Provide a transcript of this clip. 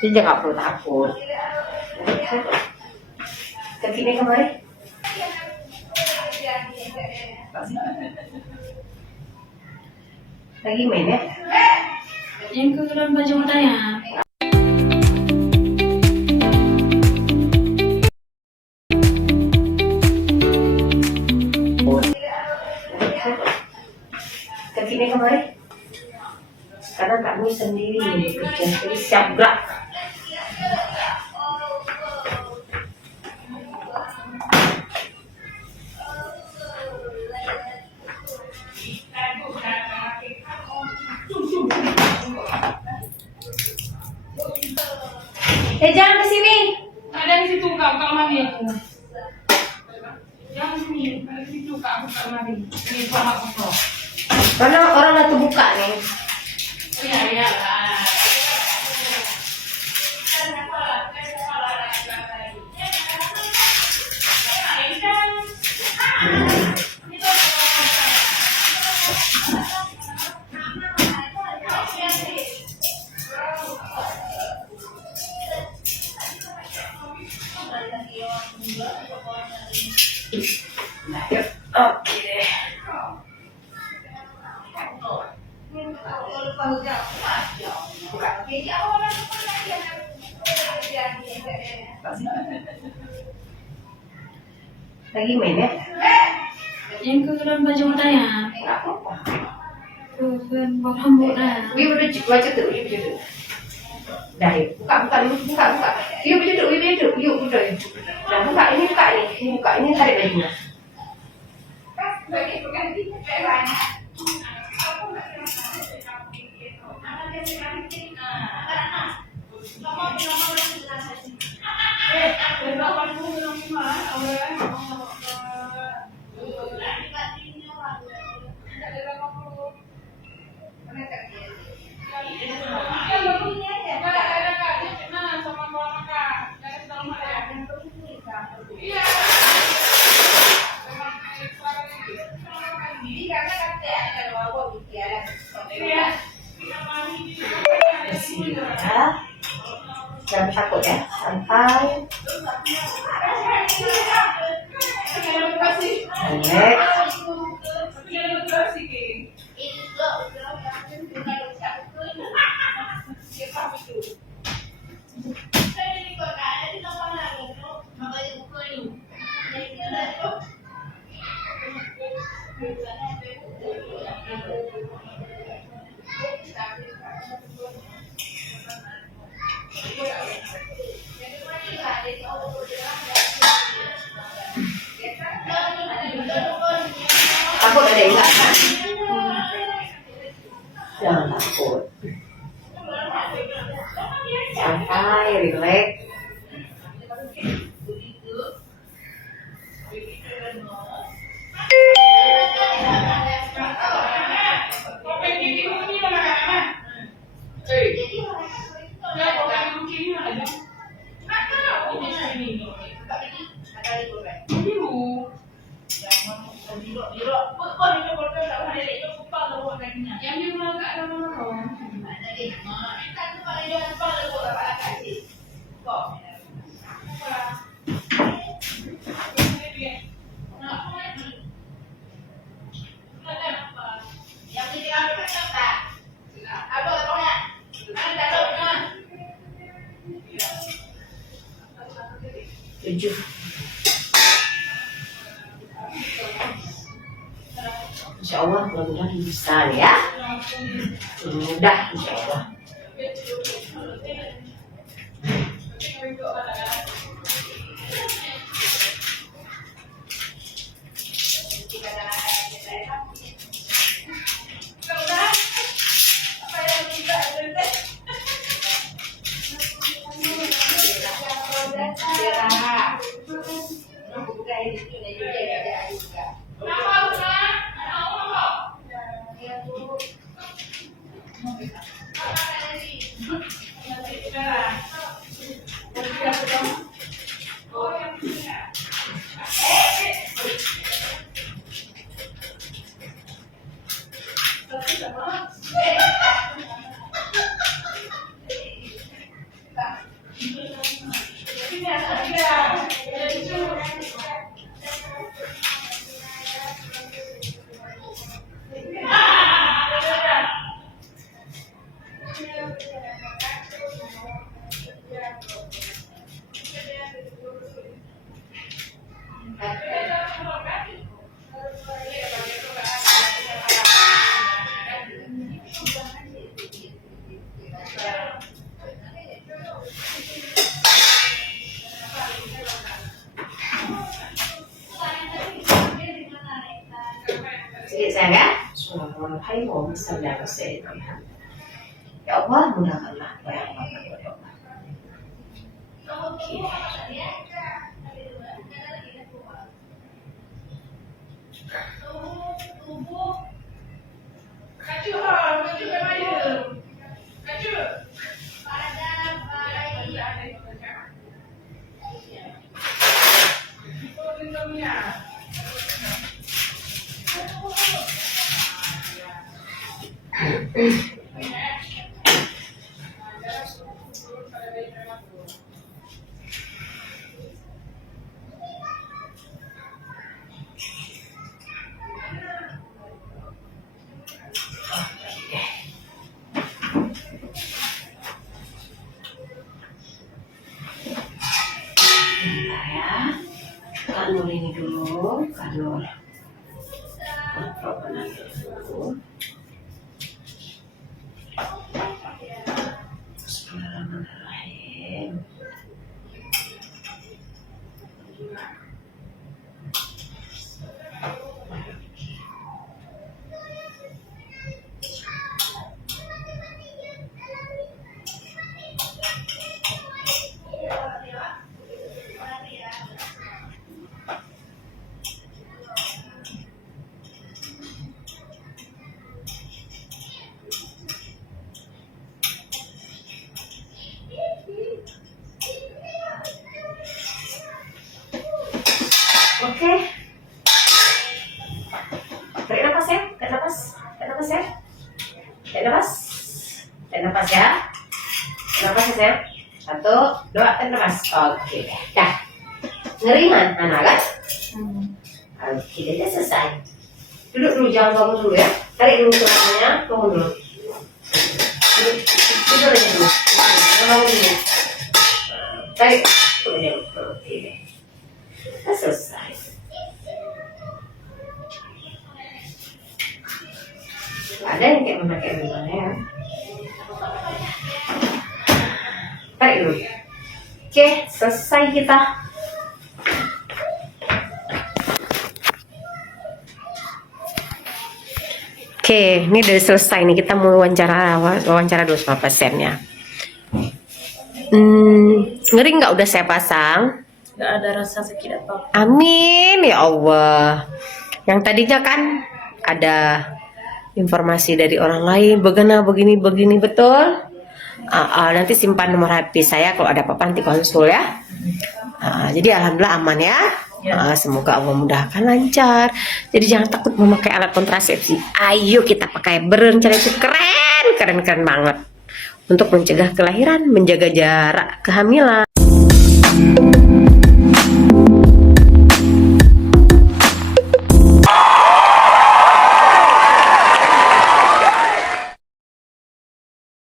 Jadi dia nggak perlu takut. Kakinya kemari. Lagi main ya? Yang ke dalam baju matanya. Kakinya kemari. Karena kami sendiri bekerja, jadi siap gerak. Jangan ke sini. Ada di situ kak, buka lemari aku. Jangan sini, ada di situ kak, buka lemari. Ini buah aku. Karena orang udah terbuka nih. Oh iya, iya lah. Nah, yuk. Oke deh. Lagi main ya? Yang ke dalam baju matanya. Nggak apa-apa. Ke bawah rambut lah. Wih udah baca tuh, yuk duduk. Dah yuk, buka, buka. Yuk duduk, yuk udah yuk. Nah buka ini tarik bajunya. Bersih ya. Jangan takut ya, santai. Relax. Takut ada yang enggak kan? Jangan takut. Santai, relax. Tujuh. Insya Allah mudah-mudahan bisa ya. Mudah insya Allah. Sedikit sayang ya. Bismillahirrahmanirrahim. Bismillahirrahmanirrahim. Ya Allah, mudahkanlah apa yang Allah berdoa, ya Allah. Oke. Bentar ya. Kak Nur ini dulu, Kak Nur. Kontrol dulu. Bismillahirrahmanirrahim. Oke. Tarik nafas ya, tarik nafas, tarik nafas ya. Tarik nafas. Tarik nafas ya. Tarik nafas ya, sayang. 1, 2, tarik nafas. Oke, dah. Ngeri mana kan? Oke, udah selesai. Duduk dulu, jangan bangun dulu ya. Tarik dulu tulangnya, tunggu dulu. Tidur aja dulu. Jangan bangun dulu. Tarik. Oke deh. Kita selesai. Ada yang kayak memakai gimana ya? Tarik dulu. Oke, selesai kita. Oke, ini udah selesai nih. Kita mau wawancara dulu sama pasiennya. Ngeri nggak udah saya pasang? Nggak ada rasa sakit apa. Amin ya Allah. Yang tadinya kan ada informasi dari orang lain, begini betul. Nanti simpan nomor HP saya, kalau ada apa-apa nanti konsul ya. Jadi alhamdulillah aman ya. Semoga Allah mudahkan lancar. Jadi jangan takut memakai alat kontrasepsi. Ayo kita pakai, berencana itu keren banget untuk mencegah kelahiran, menjaga jarak kehamilan.